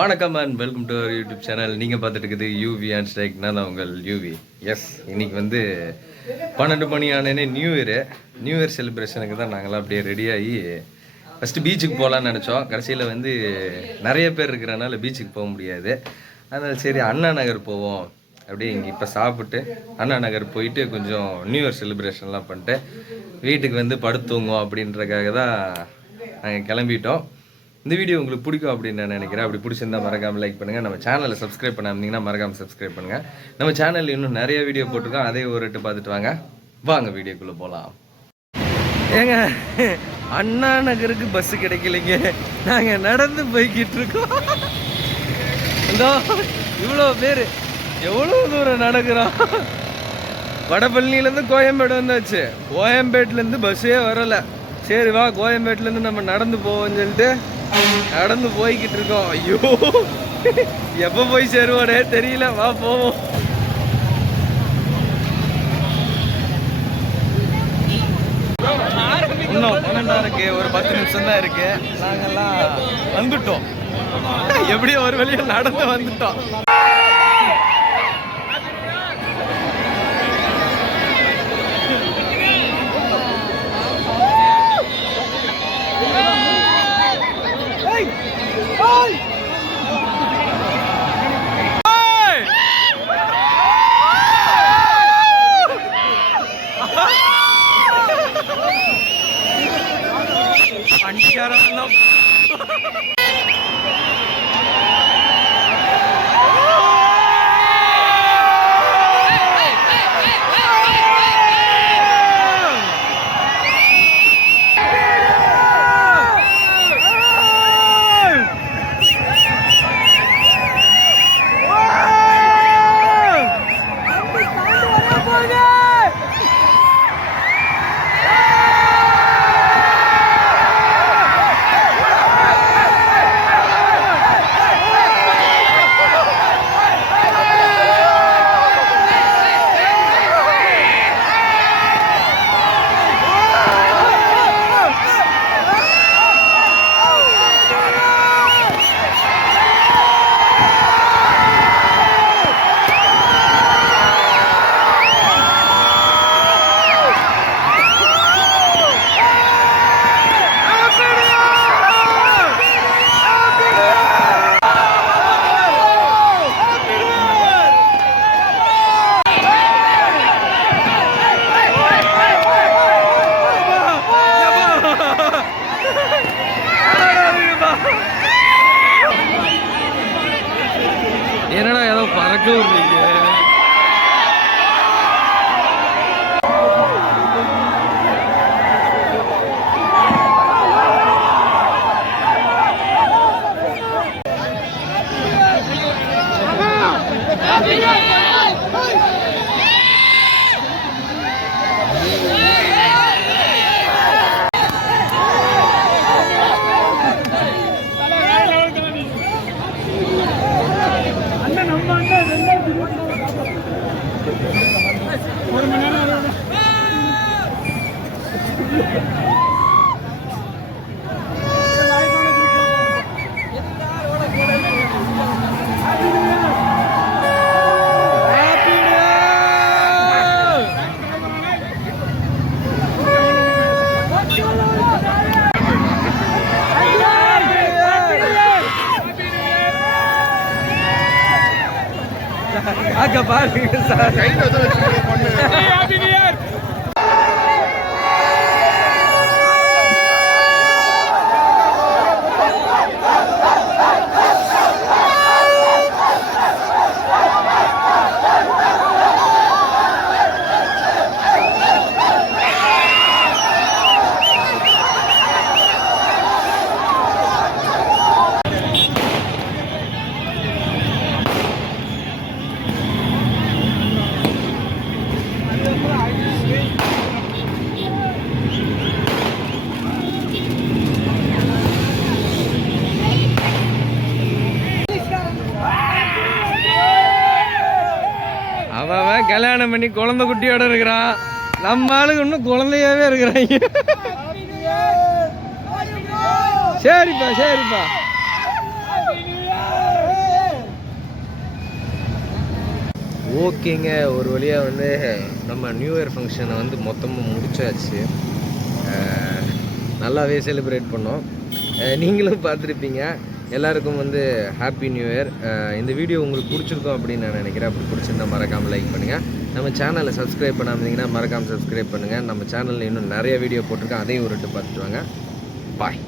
வணக்கம் and welcome to our YouTube channel. நீங்கள் பார்த்துட்டு இருக்குது யூவி அண்ட் ஸ்ட்ரைக். நான் தான் உங்கள் யூவி. எஸ், இன்னைக்கு வந்து 12 மணி ஆனே நியூ இயர் செலிப்ரேஷனுக்கு தான் நாங்களாம் அப்படியே ரெடியாகி ஃபஸ்ட்டு பீச்சுக்கு போகலான்னு நினச்சோம். கடைசியில் வந்து நிறைய பேர் இருக்கிறனால பீச்சுக்கு போக முடியாது. அதனால் சரி அண்ணா நகர் போவோம் அப்படியே. இங்கே இப்போ சாப்பிட்டு அண்ணா நகர் போயிட்டு கொஞ்சம் நியூ இயர் செலிப்ரேஷன்லாம் பண்ணிட்டு வீட்டுக்கு வந்து படுத்துவோம் அப்படின்றக்காக தான் நாங்கள் கிளம்பிட்டோம். இந்த வீடியோ உங்களுக்கு பிடிக்கும் அப்படின்னு நான் நினைக்கிறேன். அப்படி பிடிச்சிருந்தா மறக்காமல் லைக் பண்ணுங்கள். நம்ம சேனலை சப்ஸ்கிரைப் பண்ணாமல் மறக்காமல் சப்ஸ்கிரைப் பண்ணுங்கள். நம்ம சேனலில் இன்னும் நிறைய வீடியோ போட்டிருக்கோம், அதே ஒரு எட்டு பார்த்துட்டு வாங்க வீடியோக்குள்ளே போகலாம். ஏங்க, அண்ணா நகருக்கு பஸ்ஸு கிடைக்கலைங்க, நாங்கள் நடந்து போய்கிட்டு இருக்கோம். இதோ இவ்வளோ பேர் எவ்வளோ தூரம் நடக்கிறோம். வடபழனிலேருந்து கோயம்பேடு வந்தாச்சு. கோயம்பேட்டிலேருந்து பஸ்ஸே வரலை. சரி வா, கோயம்பேட்டிலேருந்து நம்ம நடந்து போவோம்னு சொல்லிட்டு நடந்து போய்கிட்டு இருக்கோம். ஐயோ, எப்போ போய் சேருவோனே தெரியல. வா போவோம். இன்னும் 12 இருக்கு, ஒரு 10 நிமிஷம் தான் இருக்கு. நாங்கெல்லாம் வந்துட்டோம். எப்படியோ ஒரு வழியா நடந்து வந்துட்டோம். என்னடா ஏதோ பறக்க விடுறீங்க? அங்க பாருங்க சார், அவன் கல்யாணம் பண்ணி குழந்தை குட்டியோட இருக்கிறான். நம்ம ஆளுக்கு இன்னும் குழந்தையாவே இருக்கிறாங்க. சரிப்பா சரிப்பா. ஓகேங்க, ஒரு வழியாக வந்து நம்ம நியூ இயர் ஃபங்க்ஷனை வந்து மொத்தமாக முடிச்சாச்சு. நல்லாவே செலிப்ரேட் பண்ணோம். நீங்களும் பார்த்துருப்பீங்க. எல்லாருக்கும் வந்து ஹாப்பி நியூ இயர். இந்த வீடியோ உங்களுக்கு பிடிச்சிருக்கும் அப்படின்னு நான் நினைக்கிறேன். அப்படி பிடிச்சிருந்தா மறக்காமல் லைக் பண்ணுங்கள். நம்ம சேனலை சப்ஸ்கிரைப் பண்ணாமல் இருந்தீங்கன்னா மறக்காமல் சப்ஸ்கிரைப் பண்ணுங்கள். நம்ம சேனலில் இன்னும் நிறைய வீடியோ போட்டிருக்கேன், அதையும் ஒரு பார்த்துட்டு வாங்க. பாய்.